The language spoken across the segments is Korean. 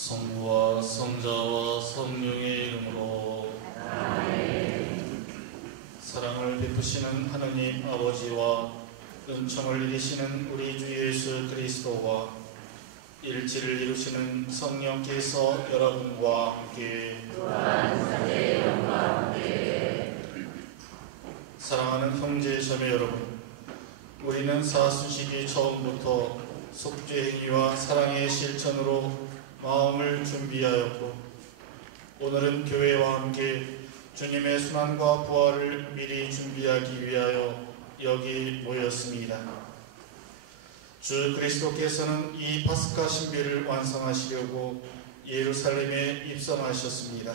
성부와 성자와 성령의 이름으로 아멘. 사랑을 베푸시는 하느님 아버지와 은총을 이루시는 우리 주 예수 그리스도와 일치를 이루시는 성령께서 여러분과 함께 사랑하는 형제 자매 여러분, 우리는 사순식이 처음부터 속죄 행위와 사랑의 실천으로 마음을 준비하였고, 오늘은 교회와 함께 주님의 순환과 부활을 미리 준비하기 위하여 여기 모였습니다. 주 그리스도께서는 이 파스카 신비를 완성하시려고 예루살렘에 입성하셨습니다.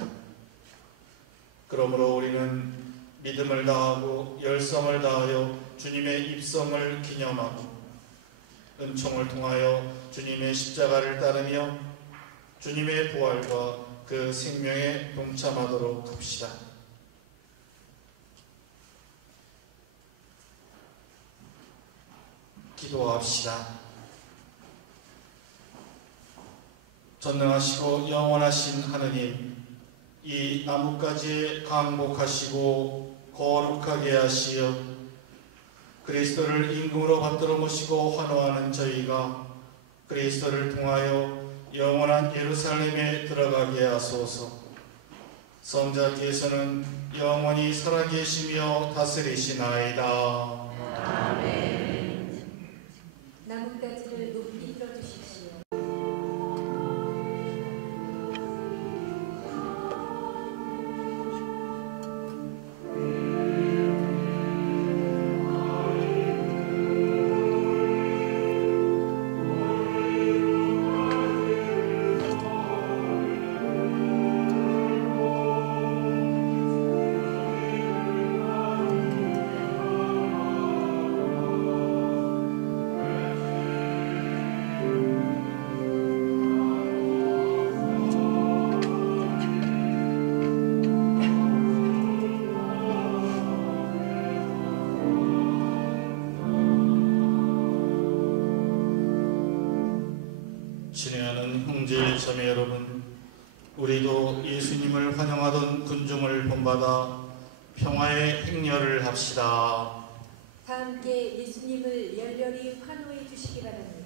그러므로 우리는 믿음을 다하고 열성을 다하여 주님의 입성을 기념하고 은총을 통하여 주님의 십자가를 따르며 주님의 부활과 그 생명에 동참하도록 합시다. 기도합시다. 전능하시고 영원하신 하느님, 이 나뭇가지에 강복하시고 거룩하게 하시어 그리스도를 임금으로 받들어 모시고 환호하는 저희가 그리스도를 통하여 영원한 예루살렘에 들어가게 하소서. 성자께서는 영원히 살아계시며 다스리시나이다. 아멘. 나뭇가지를 높이 들어주십시오. 친애하는 형제 자매 여러분, 우리도 예수님을 환영하던 군중을 본받아 평화의 행렬을 합시다. 다 함께 예수님을 열렬히 환호해 주시기 바랍니다.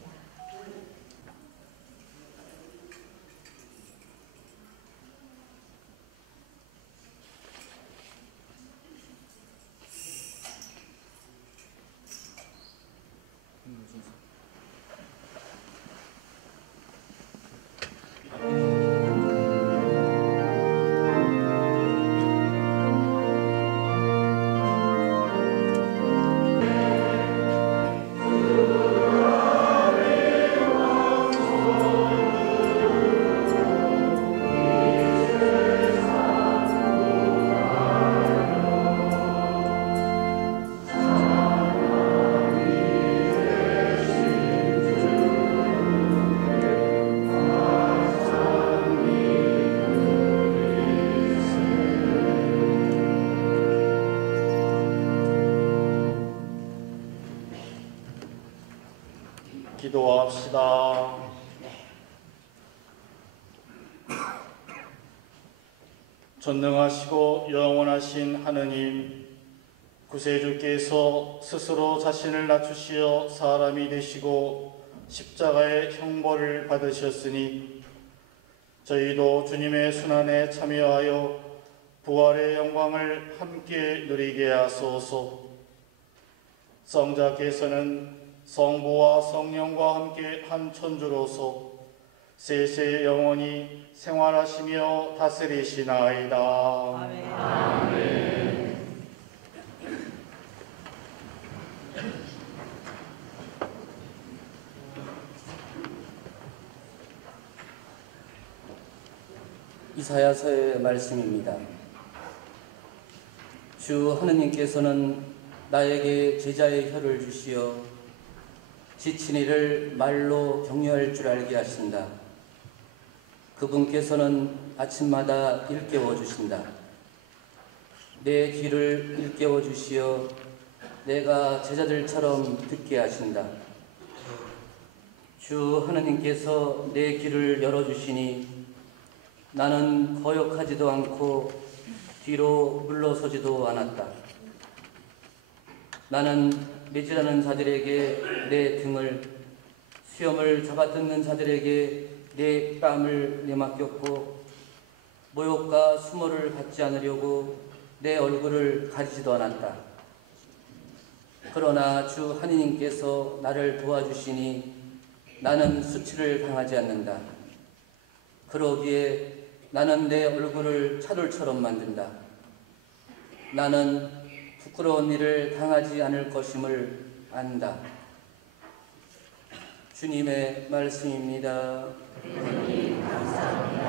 기도합시다. 전능하시고 영원하신 하느님, 구세주께서 스스로 자신을 낮추시어 사람이 되시고 십자가의 형벌을 받으셨으니 저희도 주님의 순환에 참여하여 부활의 영광을 함께 누리게 하소서. 성자께서는 성부와 성령과 함께 한 천주로서 세세 영원히 생활하시며 다스리시나이다. 아멘. 아멘. 이사야서의 말씀입니다. 주 하느님께서는 나에게 제자의 혀를 주시어 지친 이를 말로 격려할 줄 알게 하신다. 그분께서는 아침마다 일깨워 주신다. 내 귀를 일깨워 주시어 내가 제자들처럼 듣게 하신다. 주 하느님께서 내 길을 열어주시니 나는 거역하지도 않고 뒤로 물러서지도 않았다. 나는 매질하는 자들에게 내 등을, 수염을 잡아뜯는 자들에게 내 뺨을 내맡겼고, 모욕과 수모를 받지 않으려고 내 얼굴을 가리지도 않았다. 그러나 주 하느님께서 나를 도와주시니 나는 수치를 당하지 않는다. 그러기에 나는 내 얼굴을 차돌처럼 만든다. 나는 부끄러운 일을 당하지 않을 것임을 안다. 주님의 말씀입니다. 주님 감사합니다.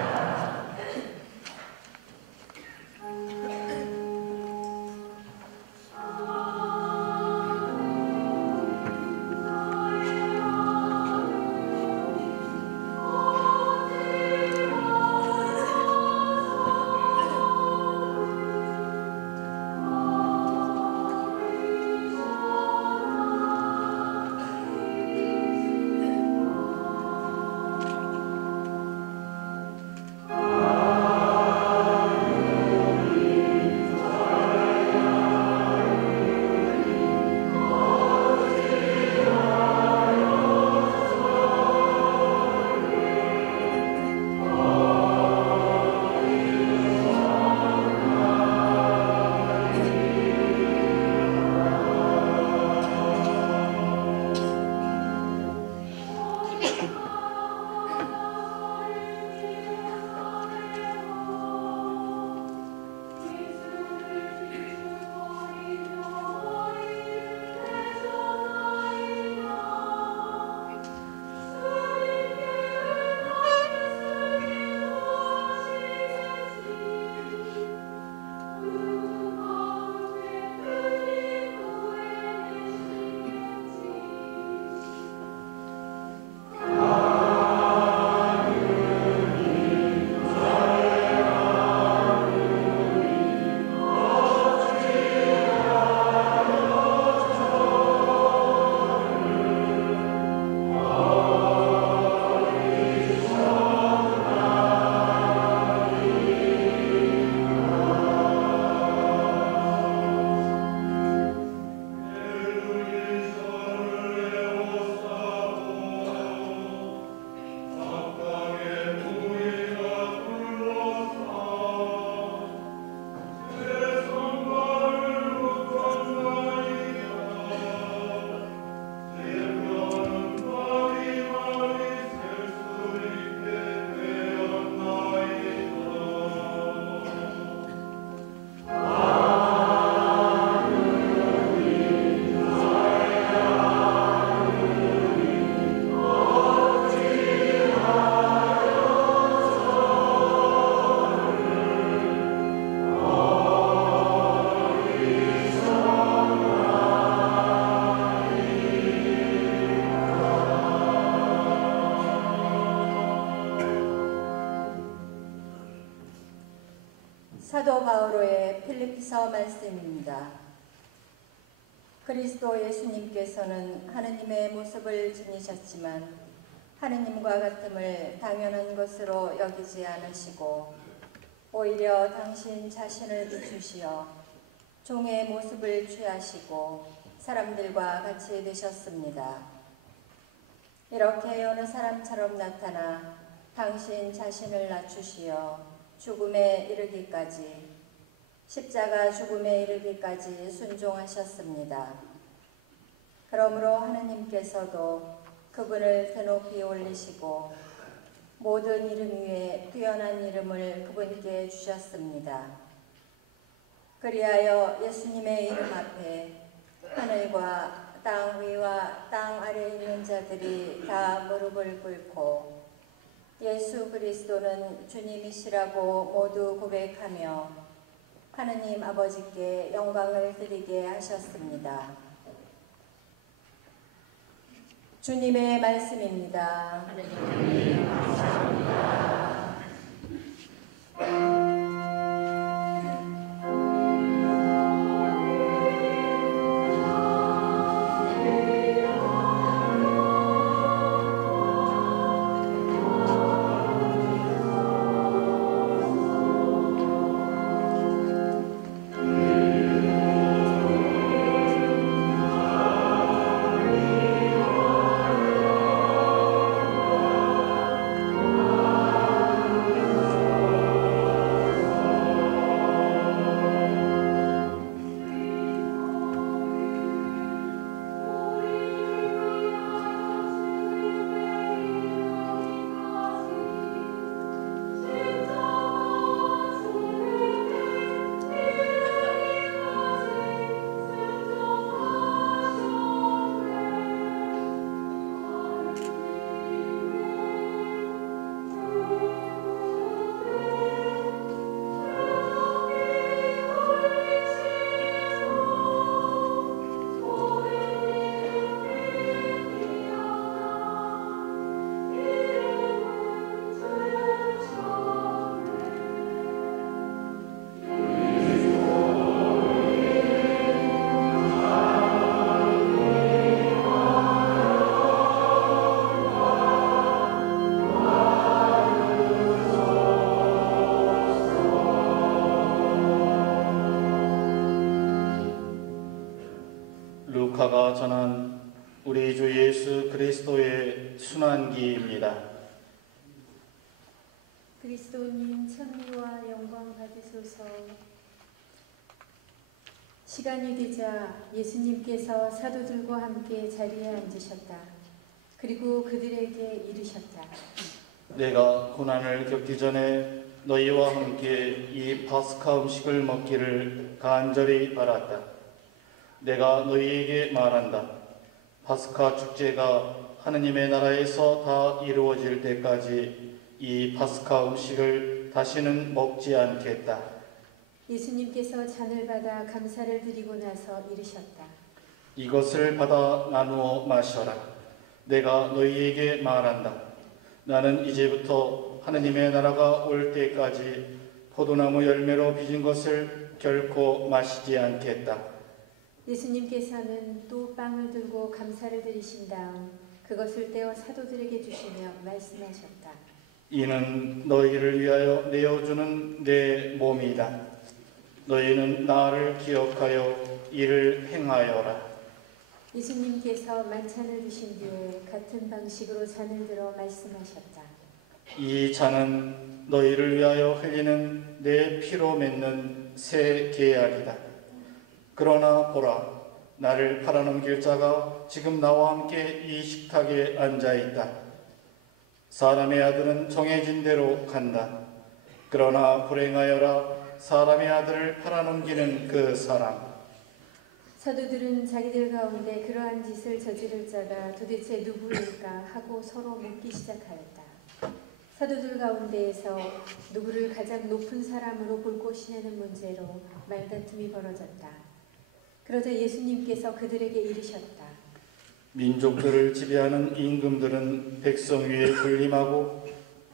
사도 바오로의 필리피서 말씀입니다. 그리스도 예수님께서는 하느님의 모습을 지니셨지만 하느님과 같음을 당연한 것으로 여기지 않으시고 오히려 당신 자신을 비추시어 종의 모습을 취하시고 사람들과 같이 되셨습니다. 이렇게 어느 사람처럼 나타나 당신 자신을 낮추시어 죽음에 이르기까지, 십자가 죽음에 이르기까지 순종하셨습니다. 그러므로 하느님께서도 그분을 대높이 올리시고 모든 이름 위에 뛰어난 이름을 그분께 주셨습니다. 그리하여 예수님의 이름 앞에 하늘과 땅 위와 땅 아래에 있는 자들이 다 무릎을 꿇고 예수 그리스도는 주님이시라고 모두 고백하며 하느님 아버지께 영광을 드리게 하셨습니다. 주님의 말씀입니다. 하느님 감사합니다. 루카가 전한 우리 주 예수 그리스도의 순환기입니다. 그리스도님 천리와 영광 받으소서. 시간이 되자 예수님께서 사도들과 함께 자리에 앉으셨다. 그리고 그들에게 이르셨다. 내가 고난을 겪기 전에 너희와 함께 이 파스카 음식을 먹기를 간절히 바랐다. 내가 너희에게 말한다. 파스카 축제가 하느님의 나라에서 다 이루어질 때까지 이 파스카 음식을 다시는 먹지 않겠다. 예수님께서 잔을 받아 감사를 드리고 나서 이르셨다. 이것을 받아 나누어 마셔라. 내가 너희에게 말한다. 나는 이제부터 하느님의 나라가 올 때까지 포도나무 열매로 빚은 것을 결코 마시지 않겠다. 예수님께서는 또 빵을 들고 감사를 드리신 다음 그것을 떼어 사도들에게 주시며 말씀하셨다. 이는 너희를 위하여 내어주는 내 몸이다. 너희는 나를 기억하여 이를 행하여라. 예수님께서 만찬을 드신 뒤에 같은 방식으로 잔을 들어 말씀하셨다. 이 잔은 너희를 위하여 흘리는 내 피로 맺는 새 계약이다. 그러나 보라, 나를 팔아넘길 자가 지금 나와 함께 이 식탁에 앉아 있다. 사람의 아들은 정해진 대로 간다. 그러나 불행하여라 사람의 아들을 팔아넘기는 그 사람. 사도들은 자기들 가운데 그러한 짓을 저지를 자가 도대체 누구일까 하고 서로 묻기 시작하였다. 사도들 가운데에서 누구를 가장 높은 사람으로 볼 것이냐는 문제로 말다툼이 벌어졌다. 그러자 예수님께서 그들에게 이르셨다. 민족들을 지배하는 임금들은 백성 위에 군림하고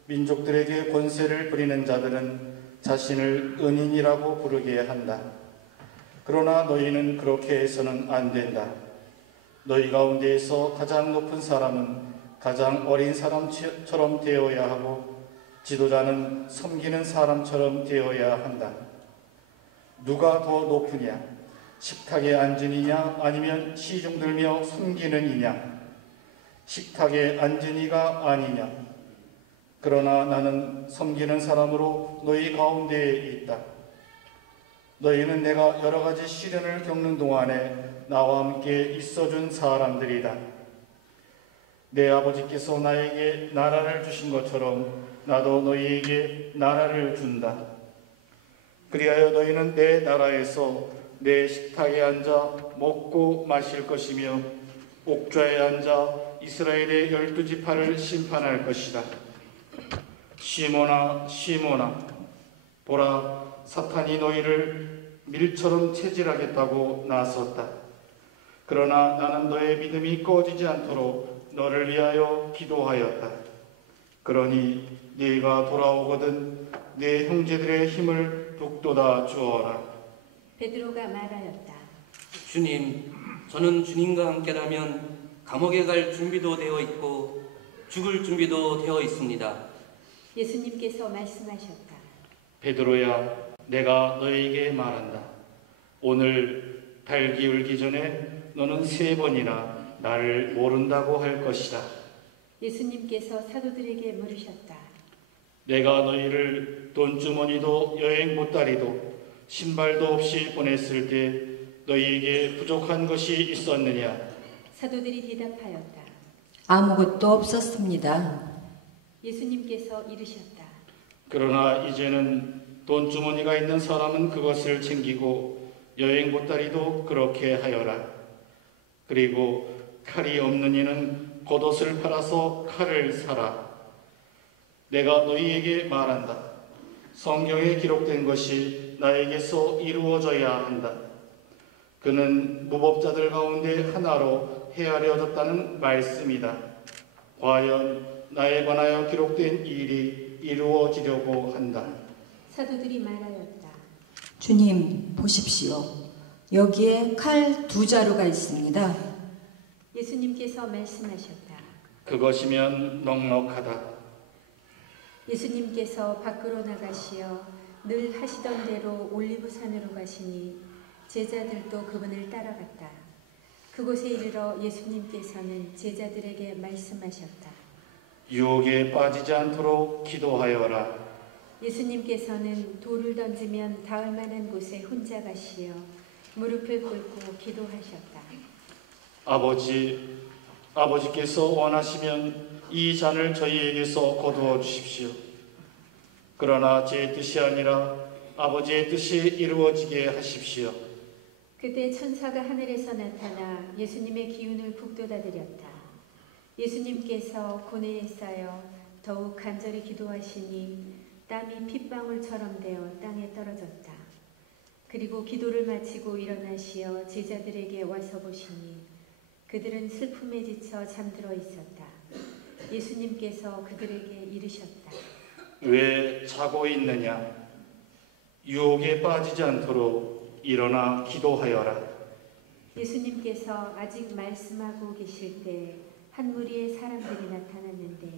민족들에게 권세를 부리는 자들은 자신을 은인이라고 부르게 한다. 그러나 너희는 그렇게 해서는 안 된다. 너희 가운데에서 가장 높은 사람은 가장 어린 사람처럼 되어야 하고 지도자는 섬기는 사람처럼 되어야 한다. 누가 더 높으냐? 식탁에 앉으니냐 아니면 시중 들며 섬기는 이냐? 식탁에 앉은 이가 아니냐? 그러나 나는 섬기는 사람으로 너희 가운데에 있다. 너희는 내가 여러 가지 시련을 겪는 동안에 나와 함께 있어준 사람들이다. 내 아버지께서 나에게 나라를 주신 것처럼 나도 너희에게 나라를 준다. 그리하여 너희는 내 나라에서 내 식탁에 앉아 먹고 마실 것이며 옥좌에 앉아 이스라엘의 12지파를 심판할 것이다. 시몬아, 시몬아, 보라, 사탄이 너희를 밀처럼 체질하겠다고 나섰다. 그러나 나는 너의 믿음이 꺼지지 않도록 너를 위하여 기도하였다. 그러니 네가 돌아오거든 네 형제들의 힘을 북돋아 주어라. 베드로가 말하였다. 주님, 저는 주님과 함께라면 감옥에 갈 준비도 되어 있고 죽을 준비도 되어 있습니다. 예수님께서 말씀하셨다. 베드로야, 내가 너에게 말한다. 오늘 달 기울기 전에 너는 3번이나 나를 모른다고 할 것이다. 예수님께서 사도들에게 물으셨다. 내가 너희를 돈주머니도 여행 보따리도 신발도 없이 보냈을 때 너희에게 부족한 것이 있었느냐? 사도들이 대답하였다. 아무것도 없었습니다. 예수님께서 이르셨다. 그러나 이제는 돈주머니가 있는 사람은 그것을 챙기고 여행 보따리도 그렇게 하여라. 그리고 칼이 없는 이는 겉옷을 팔아서 칼을 사라. 내가 너희에게 말한다. 성경에 기록된 것이 나에게서 이루어져야 한다. 그는 무법자들 가운데 하나로 헤아려졌다는 말씀이다. 과연 나에 관하여 기록된 일이 이루어지려고 한다. 사도들이 말하였다. 주님, 보십시오. 여기에 칼 2자루가 있습니다. 예수님께서 말씀하셨다. 그것이면 넉넉하다. 예수님께서 밖으로 나가시어 늘 하시던 대로 올리브산으로 가시니 제자들도 그분을 따라갔다. 그곳에 이르러 예수님께서는 제자들에게 말씀하셨다. 유혹에 빠지지 않도록 기도하여라. 예수님께서는 돌을 던지면 닿을 만한 곳에 혼자 가시어 무릎을 꿇고 기도하셨다. 아버지께서 원하시면 이 잔을 저희에게서 거두어 주십시오. 그러나 제 뜻이 아니라 아버지의 뜻이 이루어지게 하십시오. 그때 천사가 하늘에서 나타나 예수님의 기운을 북돋아드렸다. 예수님께서 고뇌에 쌓여 더욱 간절히 기도하시니 땀이 핏방울처럼 되어 땅에 떨어졌다. 그리고 기도를 마치고 일어나시어 제자들에게 와서 보시니 그들은 슬픔에 지쳐 잠들어 있었다. 예수님께서 그들에게 이르셨다. 왜 자고 있느냐? 유혹에 빠지지 않도록 일어나 기도하여라. 예수님께서 아직 말씀하고 계실 때 한 무리의 사람들이 나타났는데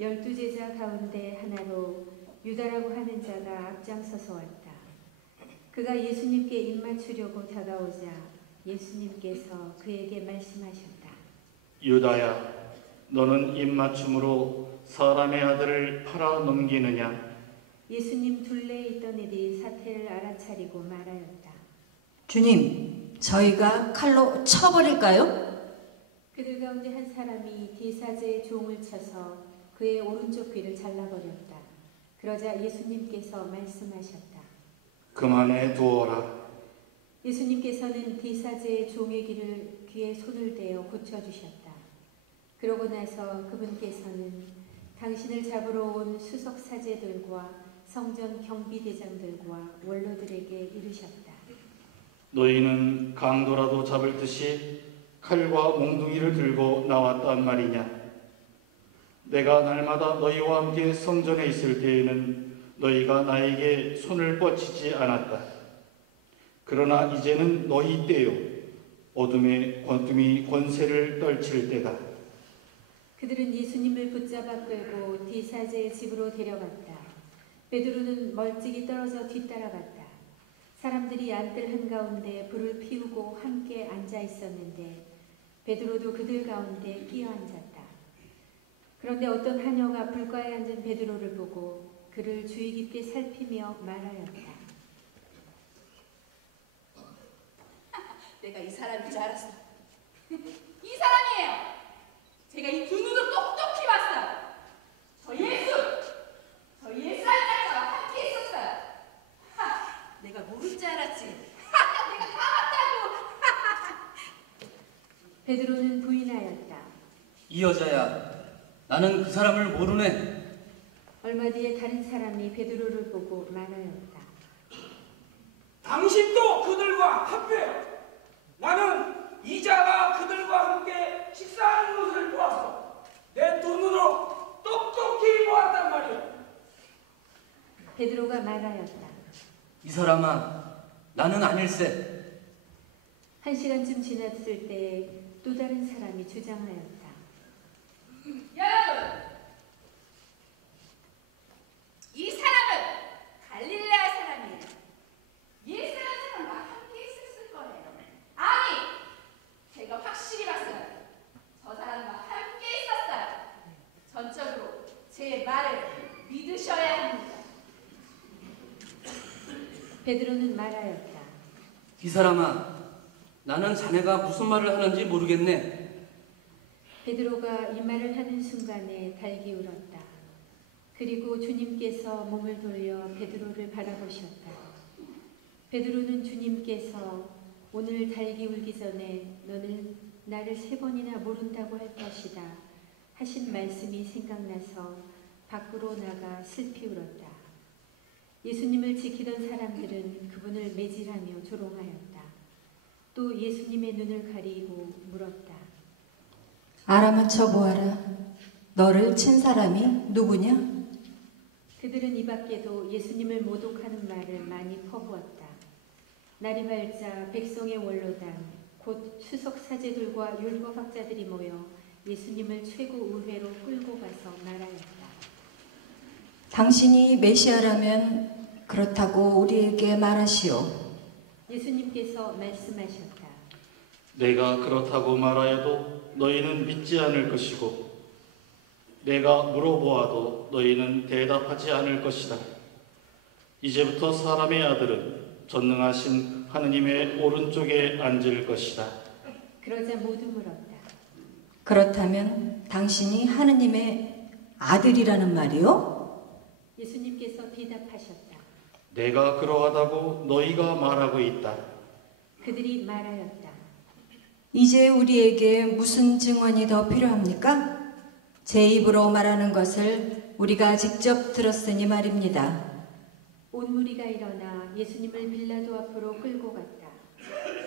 12제자 가운데 하나로 유다라고 하는 자가 앞장서서 왔다. 그가 예수님께 입맞추려고 다가오자 예수님께서 그에게 말씀하셨다. 유다야, 너는 입맞춤으로 사람의 아들을 팔아 넘기느냐? 예수님 둘레에 있던 이들이 사태를 알아차리고 말하였다. 주님, 저희가 칼로 쳐버릴까요? 그들 가운데 한 사람이 대사제의 종을 쳐서 그의 오른쪽 귀를 잘라버렸다. 그러자 예수님께서 말씀하셨다. 그만해 두어라. 예수님께서는 대사제의 종의 귀에 손을 대어 고쳐주셨다. 그러고 나서 그분께서는 당신을 잡으러 온 수석사제들과 성전 경비대장들과 원로들에게 이르셨다. 너희는 강도라도 잡을 듯이 칼과 몽둥이를 들고 나왔단 말이냐? 내가 날마다 너희와 함께 성전에 있을 때에는 너희가 나에게 손을 뻗치지 않았다. 그러나 이제는 너희 때요, 어둠의 권세를 떨칠 때다. 그들은 예수님을 붙잡아 끌고 대사제의 집으로 데려갔다. 베드로는 멀찍이 떨어져 뒤따라갔다. 사람들이 안뜰 한가운데 불을 피우고 함께 앉아 있었는데 베드로도 그들 가운데 끼어 앉았다. 그런데 어떤 하녀가 불가에 앉은 베드로를 보고 그를 주의 깊게 살피며 말하였다. 내가 이 사람인 줄 알았어. 이 사람이에요. 제가 이 두 눈으로 똑똑히 봤어요. 저 예수 한 자와 함께 있었어요. 내가 모를 줄 알았지. 내가 다 봤다고. 베드로는 부인하였다. 이 여자야, 나는 그 사람을 모르네. 얼마 뒤에 다른 사람이 베드로를 보고 말하였다. 당신도 그들과 합해요. 나는 이자가 그들과 함께 식사하는 것을 보았어. 내 눈으로 똑똑히 보았단 말이야. 베드로가 말하였다. 이 사람아, 나는 아닐세. 1시간쯤 지났을 때 또 다른 사람이 주장하였다. 여러분, 이 사람은 갈릴레아 사람이에요. 예수라는 사람과 함께 있었을 거예요. 아니, 제가 확실히 봤어요. 저 사람과 함께 있었어요. 전적으로 제 말을 믿으셔야 합니다. 베드로는 말하였다. 이 사람아, 나는 자네가 무슨 말을 하는지 모르겠네. 베드로가 이 말을 하는 순간에 달기 울었다. 그리고 주님께서 몸을 돌려 베드로를 바라보셨다. 베드로는 주님께서 오늘 달기 울기 전에 너는 나를 3번이나 모른다고 할 것이다 하신 말씀이 생각나서 밖으로 나가 슬피 울었다. 예수님을 지키던 사람들은 그분을 매질하며 조롱하였다. 또 예수님의 눈을 가리고 물었다. 알아맞혀 보아라. 너를 친 사람이 누구냐? 그들은 이 밖에도 예수님을 모독하는 말을 많이 퍼부었다. 날이 밝자 백성의 원로당 곧 수석사제들과 율법학자들이 모여 예수님을 최고 의회로 끌고 가서 말하였다. 당신이 메시아라면 그렇다고 우리에게 말하시오. 예수님께서 말씀하셨다. 내가 그렇다고 말하여도 너희는 믿지 않을 것이고 내가 물어보아도 너희는 대답하지 않을 것이다. 이제부터 사람의 아들은 전능하신 하느님의 오른쪽에 앉을 것이다. 그러자 모두 물었다. 그렇다면 당신이 하느님의 아들이라는 말이요? 예수님께서 대답하셨다. 내가 그러하다고 너희가 말하고 있다. 그들이 말하였다. 이제 우리에게 무슨 증언이 더 필요합니까? 제 입으로 말하는 것을 우리가 직접 들었으니 말입니다. 온 무리가 일어나 예수님을 빌라도 앞으로 끌고 갔다.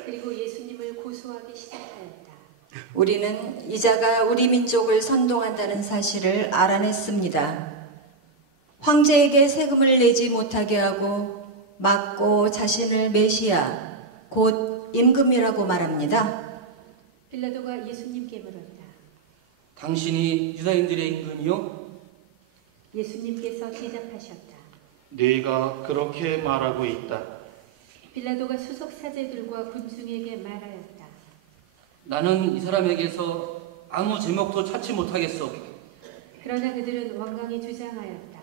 그리고 예수님을 고소하기 시작하였다. 우리는 이자가 우리 민족을 선동한다는 사실을 알아냈습니다. 황제에게 세금을 내지 못하게 하고 막고 자신을 메시아, 곧 임금이라고 말합니다. 빌라도가 예수님께 물었다. 당신이 유다인들의 임금이요? 예수님께서 대답하셨다. 네가 그렇게 말하고 있다. 빌라도가 수석 사제들과 군중에게 말하였다. 나는 이 사람에게서 아무 제목도 찾지 못하겠어. 그러나 그들은 완강히 주장하였다.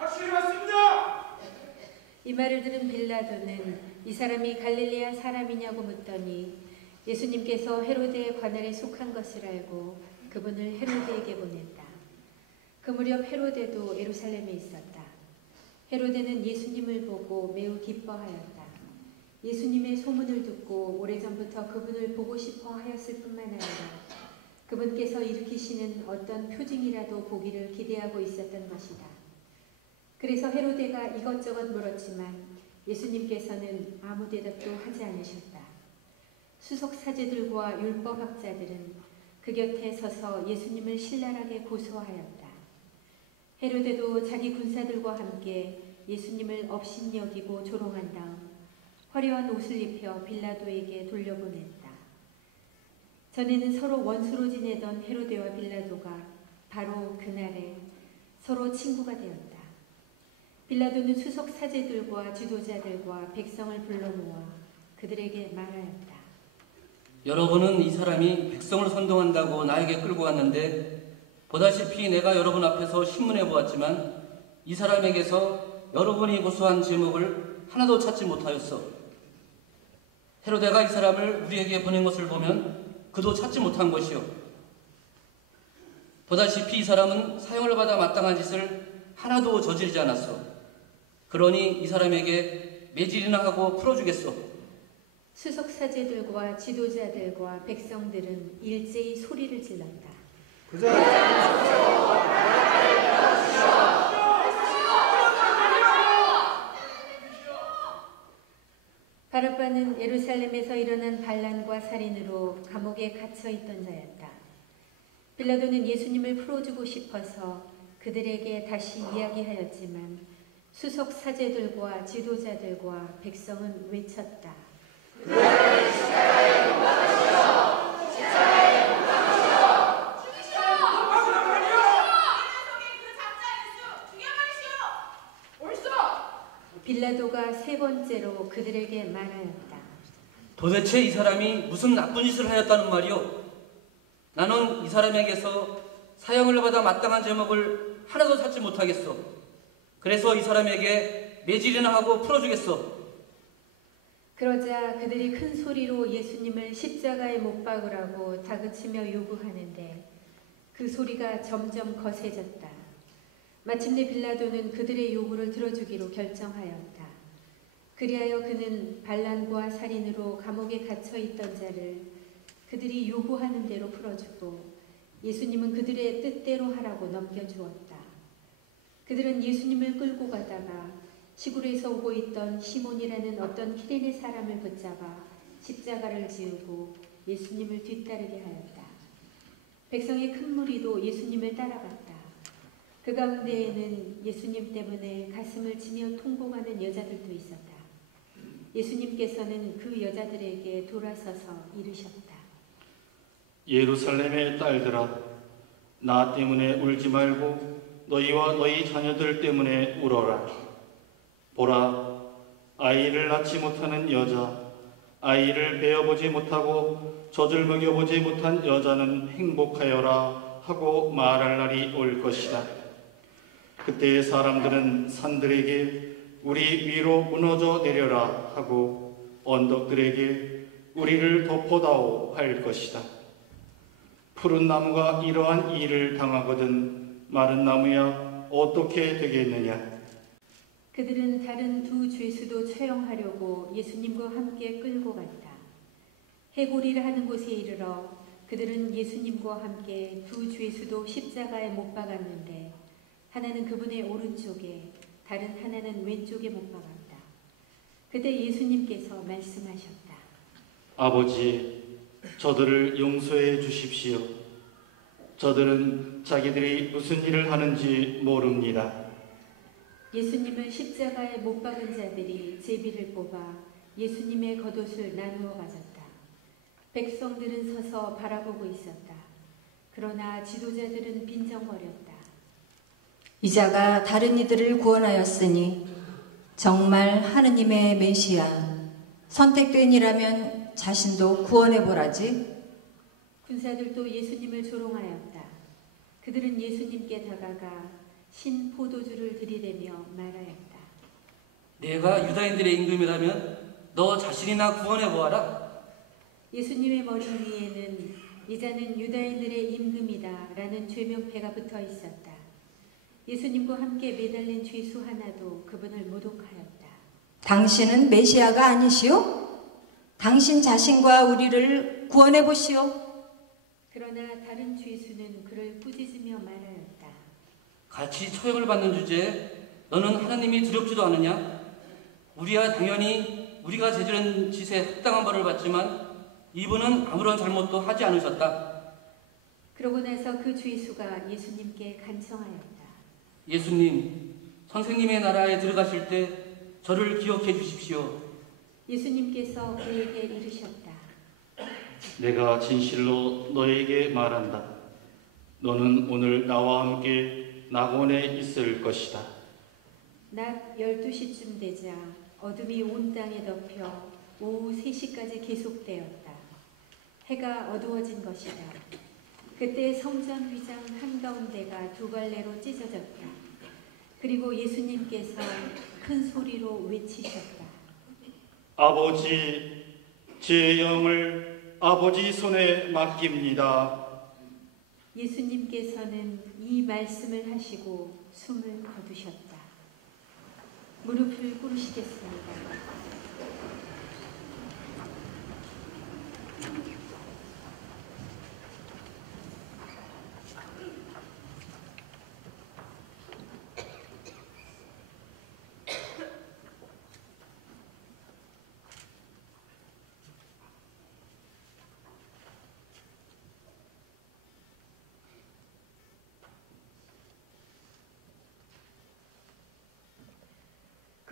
확실히 맞습니다. 이 말을 들은 빌라도는 이 사람이 갈릴레아 사람이냐고 묻더니 예수님께서 헤로데의 관할에 속한 것을 알고 그분을 헤로데에게 보냈다. 그 무렵 헤로데도 예루살렘에 있었다. 헤로데는 예수님을 보고 매우 기뻐하였다. 예수님의 소문을 듣고 오래전부터 그분을 보고 싶어 하였을 뿐만 아니라 그분께서 일으키시는 어떤 표징이라도 보기를 기대하고 있었던 것이다. 그래서 헤로데가 이것저것 물었지만 예수님께서는 아무 대답도 하지 않으셨다. 수석 사제들과 율법학자들은 그 곁에 서서 예수님을 신랄하게 고소하였다. 헤로데도 자기 군사들과 함께 예수님을 업신여기고 조롱한 다음 화려한 옷을 입혀 빌라도에게 돌려보냈다. 전에는 서로 원수로 지내던 헤로데와 빌라도가 바로 그날에 서로 친구가 되었다. 빌라도는 수석 사제들과 지도자들과 백성을 불러 모아 그들에게 말하였다. 여러분은 이 사람이 백성을 선동한다고 나에게 끌고 왔는데 보다시피 내가 여러분 앞에서 신문해 보았지만 이 사람에게서 여러분이 고소한 제목을 하나도 찾지 못하였어. 헤로데가 이 사람을 우리에게 보낸 것을 보면 그도 찾지 못한 것이요. 보다시피 이 사람은 사형을 받아 마땅한 짓을 하나도 저지르지 않았어. 그러니 이 사람에게 매질이나 하고 풀어주겠어. 수석 사제들과 지도자들과 백성들은 일제히 소리를 질렀다. 바라바는 예루살렘에서 일어난 반란과 살인으로 감옥에 갇혀 있던 자였다. 빌라도는 예수님을 풀어주고 싶어서 그들에게 다시 이야기하였지만 수석 사제들과 지도자들과 백성은 외쳤다. 빌라도가 세 번째로 그들에게 말하였다. 도대체 이 사람이 무슨 나쁜 짓을 하였다는 말이오? 나는 이 사람에게서 사형을 받아 마땅한 제목을 하나도 찾지 못하겠어. 그래서 이 사람에게 매질이나 하고 풀어주겠어. 그러자 그들이 큰 소리로 예수님을 십자가에 못 박으라고 다그치며 요구하는데 그 소리가 점점 거세졌다. 마침내 빌라도는 그들의 요구를 들어주기로 결정하였다. 그리하여 그는 반란과 살인으로 감옥에 갇혀 있던 자를 그들이 요구하는 대로 풀어주고 예수님은 그들의 뜻대로 하라고 넘겨주었다. 그들은 예수님을 끌고 가다가 시골에서 오고 있던 시몬이라는 어떤 키레네 사람을 붙잡아 십자가를 지우고 예수님을 뒤따르게 하였다. 백성의 큰 무리도 예수님을 따라갔다. 그 가운데에는 예수님 때문에 가슴을 치며 통곡하는 여자들도 있었다. 예수님께서는 그 여자들에게 돌아서서 이르셨다. 예루살렘의 딸들아, 나 때문에 울지 말고 너희와 너희 자녀들 때문에 울어라. 보라, 아이를 낳지 못하는 여자, 아이를 베어보지 못하고 젖을 먹여보지 못한 여자는 행복하여라 하고 말할 날이 올 것이다. 그때 사람들은 산들에게 우리 위로 무너져 내려라 하고 언덕들에게 우리를 덮어다오 할 것이다. 푸른 나무가 이러한 일을 당하거든 마른 나무야 어떻게 되겠느냐. 그들은 다른 두 죄수도 처형하려고 예수님과 함께 끌고 갔다. 해골이라 하는 곳에 이르러 그들은 예수님과 함께 두 죄수도 십자가에 못 박았는데 하나는 그분의 오른쪽에 다른 하나는 왼쪽에 못 박았다. 그때 예수님께서 말씀하셨다. 아버지, 저들을 용서해 주십시오. 저들은 자기들이 무슨 일을 하는지 모릅니다. 예수님을 십자가에 못 박은 자들이 제비를 뽑아 예수님의 겉옷을 나누어 가졌다. 백성들은 서서 바라보고 있었다. 그러나 지도자들은 빈정거렸다. 이 자가 다른 이들을 구원하였으니 정말 하느님의 메시아, 선택된 이라면 자신도 구원해보라지. 군사들도 예수님을 조롱하였다. 그들은 예수님께 다가가 신 포도주를 들이대며 말하였다. 내가 유다인들의 임금이라면 너 자신이나 구원해 보아라. 예수님의 머리 위에는 이자는 유다인들의 임금이다 라는 죄명패가 붙어 있었다. 예수님과 함께 매달린 죄수 하나도 그분을 모독하였다. 당신은 메시아가 아니시오? 당신 자신과 우리를 구원해보시오. 그러나 다른 죄수는 그를 꾸짖으며 말하였다. 같이 처형을 받는 주제에 너는 하나님이 두렵지도 않으냐? 우리야 당연히 우리가 저지른 짓에 합당한 벌을 받지만 이분은 아무런 잘못도 하지 않으셨다. 그러고 나서 그 죄수가 예수님께 간청하였다. 예수님, 선생님의 나라에 들어가실 때 저를 기억해 주십시오. 예수님께서 그에게 이르셨다. 내가 진실로 너에게 말한다. 너는 오늘 나와 함께 낙원에 있을 것이다. 낮 12시쯤 되자 어둠이 온 땅에 덮여 오후 3시까지 계속되었다. 해가 어두워진 것이다. 그때 성전 휘장 한가운데가 두 갈래로 찢어졌다. 그리고 예수님께서 큰 소리로 외치셨다. 아버지, 제 영을 아버지 손에 맡깁니다. 예수님께서는 이 말씀을 하시고 숨을 거두셨다. 무릎을 꿇으시겠습니다.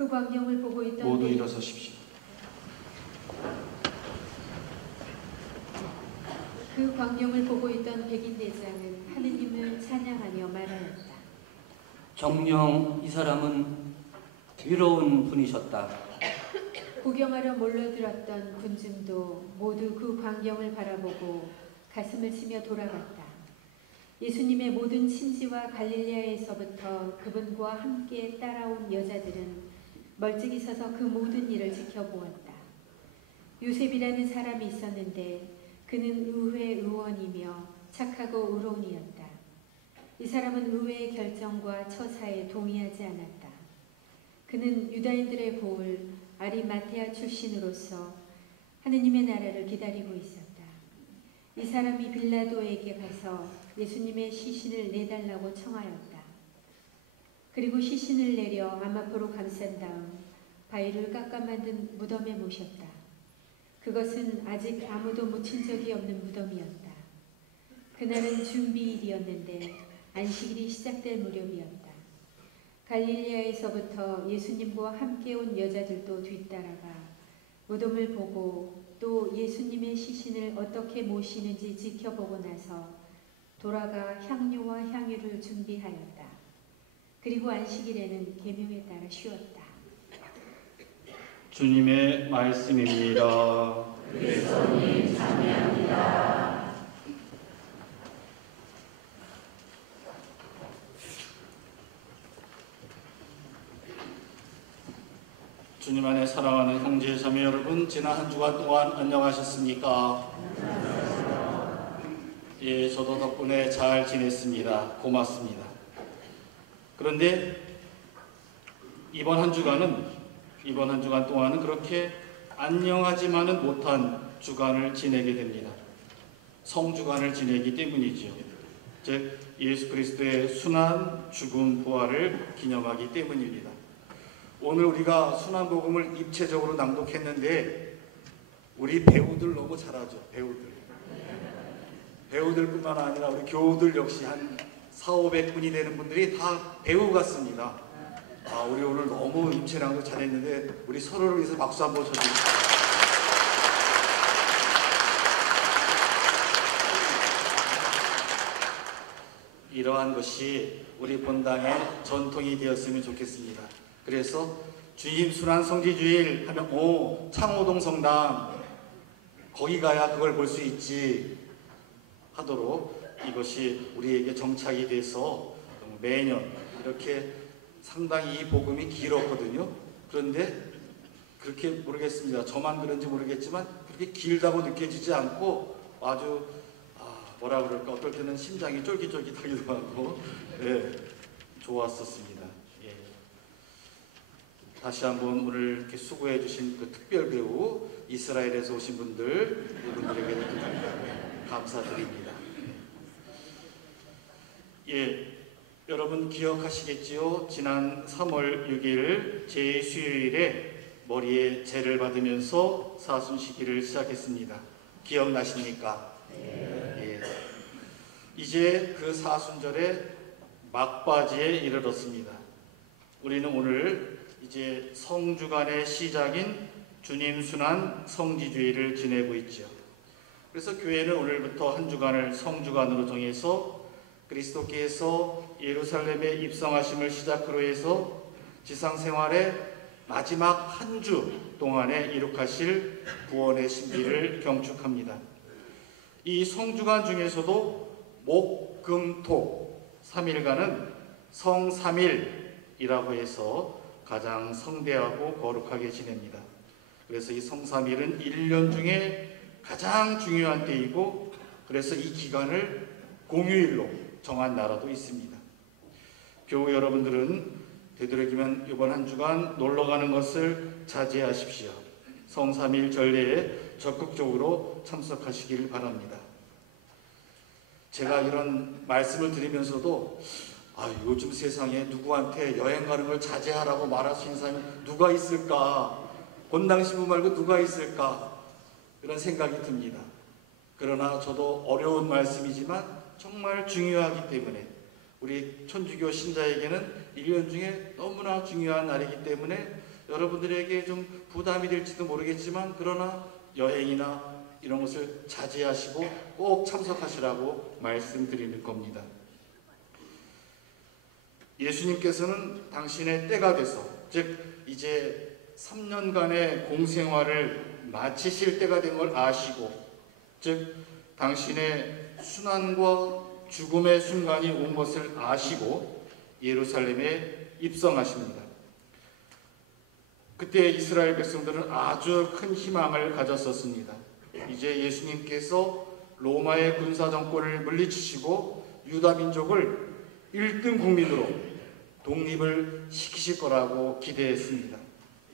그 광경을 보고 있던 모두 일어서십시오. 그 광경을 보고 있던 백인 대장은 하느님을 찬양하며 말하였다. 정녕 이 사람은 위로운 분이셨다. 구경하러 몰려들었던 군중도 모두 그 광경을 바라보고 가슴을 치며 돌아갔다. 예수님의 모든 친지와 갈릴레아에서부터 그분과 함께 따라온 여자들은 멀찍이 서서 그 모든 일을 지켜보았다. 요셉이라는 사람이 있었는데 그는 의회 의원이며 착하고 의로운이었다. 이 사람은 의회의 결정과 처사에 동의하지 않았다. 그는 유다인들의 고을 아리마테아 출신으로서 하느님의 나라를 기다리고 있었다. 이 사람이 빌라도에게 가서 예수님의 시신을 내달라고 청하였다. 그리고 시신을 내려 암마포로 감싼 다음 바위를 깎아 만든 무덤에 모셨다. 그것은 아직 아무도 묻힌 적이 없는 무덤이었다. 그날은 준비일이었는데 안식일이 시작될 무렵이었다. 갈릴레아에서부터 예수님과 함께 온 여자들도 뒤따라가 무덤을 보고 또 예수님의 시신을 어떻게 모시는지 지켜보고 나서 돌아가 향료와 향유를 준비하였다. 그리고 안식일에는 계명에 따라 쉬었다. 주님의 말씀입니다. 그리스도님 찬양합니다. 주님 안에 사랑하는 형제 자매 여러분, 지난 한 주간 동안 안녕하셨습니까? 예, 저도 덕분에 잘 지냈습니다. 고맙습니다. 그런데 이번 한 주간 동안은 그렇게 안녕하지만은 못한 주간을 지내게 됩니다. 성주간을 지내기 때문이지요. 즉 예수 그리스도의 순환, 죽음, 부활을 기념하기 때문입니다. 오늘 우리가 순환복음을 입체적으로 낭독했는데 우리 배우들 너무 잘하죠. 배우들뿐만 아니라 우리 교우들 역시 한 400~500분이 되는 분들이 다 배우 같습니다. 우리 오늘 너무 입체 낭독 잘했는데 우리 서로를 위해서 박수 한번 쳐주십시오. 이러한 것이 우리 본당의 전통이 되었으면 좋겠습니다. 그래서 주임 순환 성지주일 하면 창호동 성당 거기 가야 그걸 볼 수 있지 하도록 이것이 우리에게 정착이 돼서 매년 이렇게 상당히 이 복음이 길었거든요. 그런데 그렇게 모르겠습니다. 저만 그런지 모르겠지만 그렇게 길다고 느껴지지 않고 아주 뭐라 그럴까, 어떨 때는 심장이 쫄깃쫄깃하기도 하고 좋았었습니다. 다시 한번 오늘 이렇게 수고해 주신 그 특별 배우 이스라엘에서 오신 이분들에게 감사드립니다. 여러분 기억하시겠지요? 지난 3월 6일 제2수요일에 머리에 제를 받으면서 사순시기를 시작했습니다. 기억나십니까? 이제 그 사순절의 막바지에 이르렀습니다. 우리는 오늘 이제 성주간의 시작인 주님 순환 성지주일을 지내고 있죠. 그래서 교회는 오늘부터 한 주간을 성주간으로 정해서 그리스도께서 예루살렘에 입성하심을 시작으로 해서 지상생활의 마지막 한 주 동안에 이룩하실 구원의 신비를 경축합니다. 이 성주간 중에서도 목, 금, 토 3일간은 성삼일이라고 해서 가장 성대하고 거룩하게 지냅니다. 그래서 이 성삼일은 1년 중에 가장 중요한 때이고, 그래서 이 기간을 공휴일로 정한 나라도 있습니다. 교우 여러분들은 되도록이면 이번 한 주간 놀러 가는 것을 자제하십시오. 성삼일 전례에 적극적으로 참석하시길 바랍니다. 제가 이런 말씀을 드리면서도 요즘 세상에 누구한테 여행 가는 걸 자제하라고 말할 수 있는 사람이 누가 있을까? 본당 신부 말고 누가 있을까? 이런 생각이 듭니다. 그러나 저도 어려운 말씀이지만 정말 중요하기 때문에 우리 천주교 신자에게는 1년 중에 너무나 중요한 날이기 때문에 여러분들에게 좀 부담이 될지도 모르겠지만, 그러나 여행이나 이런 것을 자제하시고 꼭 참석하시라고 말씀드리는 겁니다. 예수님께서는 당신의 때가 돼서, 즉 이제 3년간의 공생활을 마치실 때가 된 걸 아시고, 즉 당신의 순환과 죽음의 순간이 온 것을 아시고 예루살렘에 입성하십니다. 그때 이스라엘 백성들은 아주 큰 희망을 가졌었습니다. 이제 예수님께서 로마의 군사 정권을 물리치시고 유다 민족을 1등 국민으로 독립을 시키실 거라고 기대했습니다.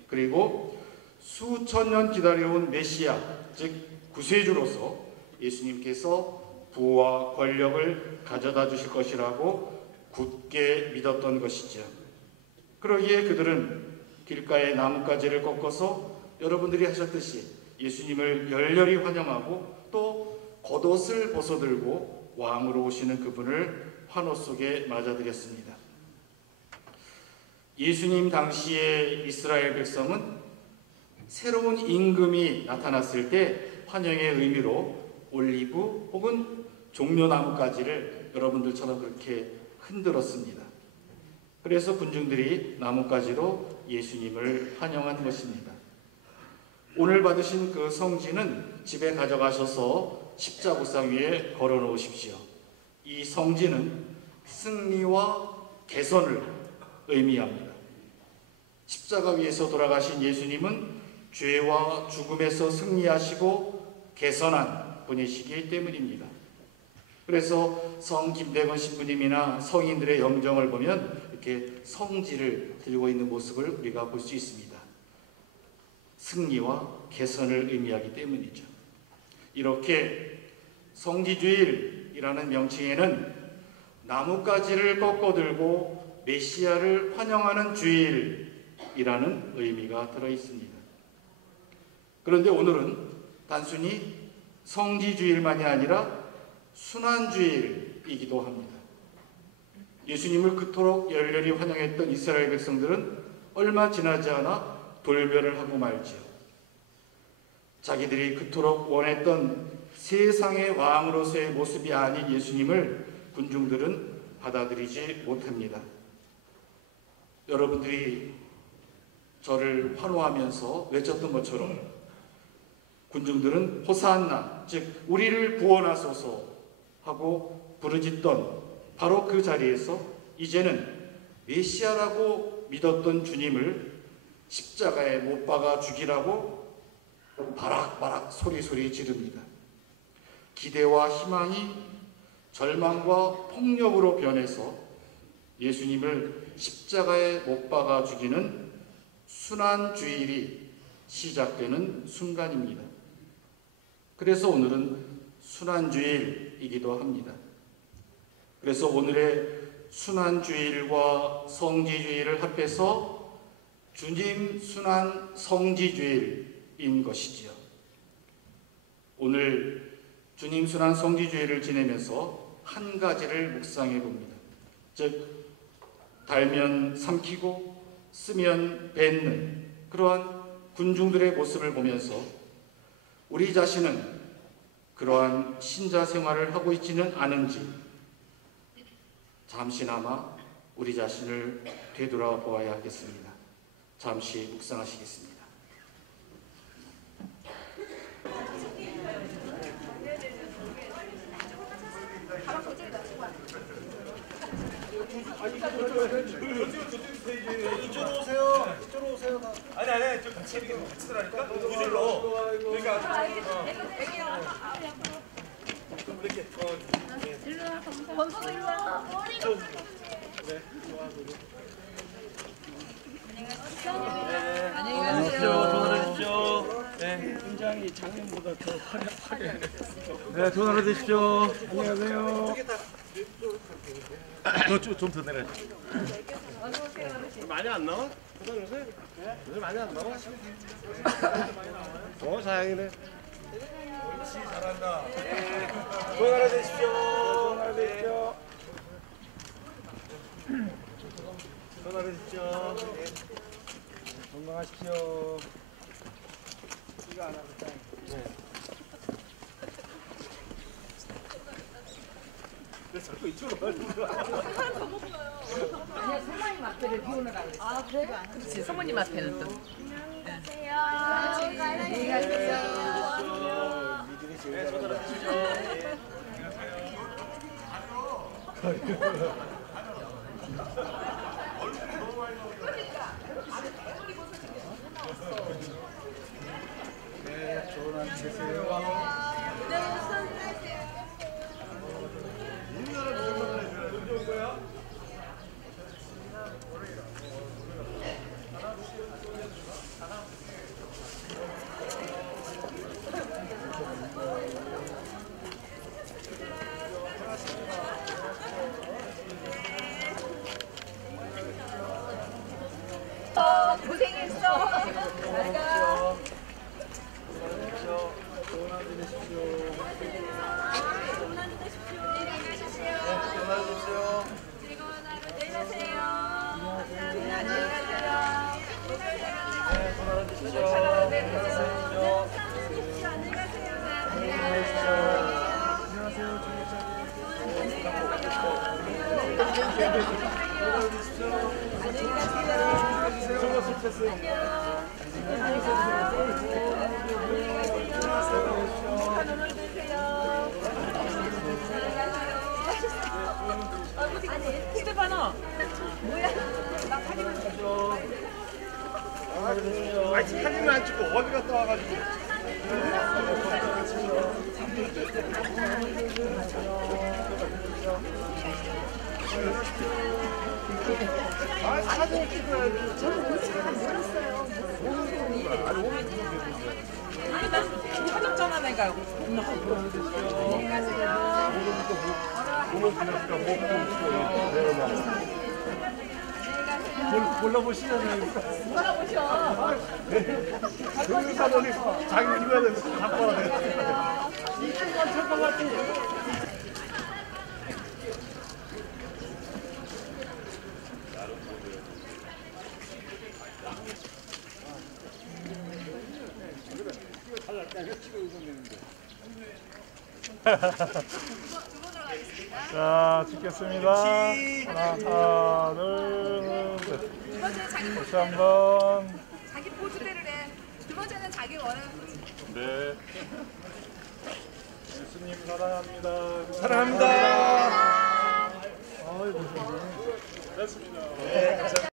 그리고 수천 년 기다려온 메시아, 즉 구세주로서 예수님께서 부와 권력을 가져다 주실 것이라고 굳게 믿었던 것이죠. 그러기에 그들은 길가의 나뭇가지를 꺾어서 여러분들이 하셨듯이 예수님을 열렬히 환영하고 또 겉옷을 벗어들고 왕으로 오시는 그분을 환호 속에 맞아들였습니다. 예수님 당시의 이스라엘 백성은 새로운 임금이 나타났을 때 환영의 의미로 올리브 혹은 종려나뭇가지를 여러분들처럼 그렇게 흔들었습니다. 그래서 군중들이 나뭇가지로 예수님을 환영한 것입니다. 오늘 받으신 그 성지는 집에 가져가셔서 십자구상 위에 걸어 놓으십시오. 이 성지는 승리와 개선을 의미합니다. 십자가 위에서 돌아가신 예수님은 죄와 죽음에서 승리하시고 개선한 분이시기 때문입니다. 그래서 성 김대건 신부님이나 성인들의 영정을 보면 이렇게 성지를 들고 있는 모습을 우리가 볼 수 있습니다. 승리와 개선을 의미하기 때문이죠. 이렇게 성지주일이라는 명칭에는 나뭇가지를 꺾어 들고 메시아를 환영하는 주일이라는 의미가 들어 있습니다. 그런데 오늘은 단순히 성지주일만이 아니라 순환주일이기도 합니다. 예수님을 그토록 열렬히 환영했던 이스라엘 백성들은 얼마 지나지 않아 돌변을 하고 말지요. 자기들이 그토록 원했던 세상의 왕으로서의 모습이 아닌 예수님을 군중들은 받아들이지 못합니다. 여러분들이 저를 환호하면서 외쳤던 것처럼 군중들은 호산나, 즉 우리를 구원하소서 하고 부르짖던 바로 그 자리에서 이제는 메시아라고 믿었던 주님을 십자가에 못 박아 죽이라고 바락바락 소리 지릅니다. 기대와 희망이 절망과 폭력으로 변해서 예수님을 십자가에 못 박아 죽이는 순환주일이 시작되는 순간입니다. 그래서 오늘은 순환주일이기도 합니다. 그래서 오늘의 순환주일과 성지주일을 합해서 주님 순환 성지주일인 것이지요. 오늘 주님 순환 성지주일을 지내면서 한 가지를 묵상해 봅니다. 즉 달면 삼키고 쓰면 뱉는 그러한 군중들의 모습을 보면서 우리 자신은 그러한 신자 생활을 하고 있지는 않은지 잠시나마 우리 자신을 되돌아보아야 하겠습니다. 잠시 묵상하시겠습니다. 이쪽으로 오세요. 이쪽으로 오세요. 아니, 저 같이 들어가니까 두 줄로. 그러니까 이렇게 범서도 일로 와. 안녕히 가세요. 전화해주십시오. 네, 팀장이 작년보다 더 화려하게. 네, 전화해주십시오. 안녕하세요. 좀 더 내려. 많이 안 나와? 요새? 요새 많이 안 나와? 다행이네. 옳지, 잘한다. 네. 전화해주십시오. 전화해주십시오. 전화해주십시오. 건강하십시오. 이거 안 하고 네. 자꾸 이쪽으로 가는 거야. 사람 더 먹어요. 아니야, 성모님 앞에를 비우는 거 아니야. 아, 그래? 그렇지, 성모님 앞에는 또. 안녕하세요. 안녕히 가세요. 네, 전화해주십시오. 네, 좋은 하루 되세요. 고생했어. 좋은 하루 되십시오. 좋은 하루 되십시오. 즐거운 하루 되세요. 안녕히 가세요. 네, 좋은 하루 되십시오. 안녕히 가세요. 안녕히 가세요. 안녕하세요. 스테파노 뭐야? 나 사진 아니 사진을 안 찍고 어디 갔다 와가지고. 아 사진 찍어야지. 저는 오늘 잘 몰랐어요. 사진 전화내가요. 안녕히 가세요. 골라보시잖아요. 돌아보셔. 조유사들이 자기 입어야 되는 거 갖고 와야 돼. 자, 찍겠습니다. 하나, 둘, 셋. 다시 한 번. 자기 포즈대로 해. 두 번째는 자기 원하는 포즈. 네. 예수님 사랑합니다. 사랑합니다. 아이고, 됐습니다.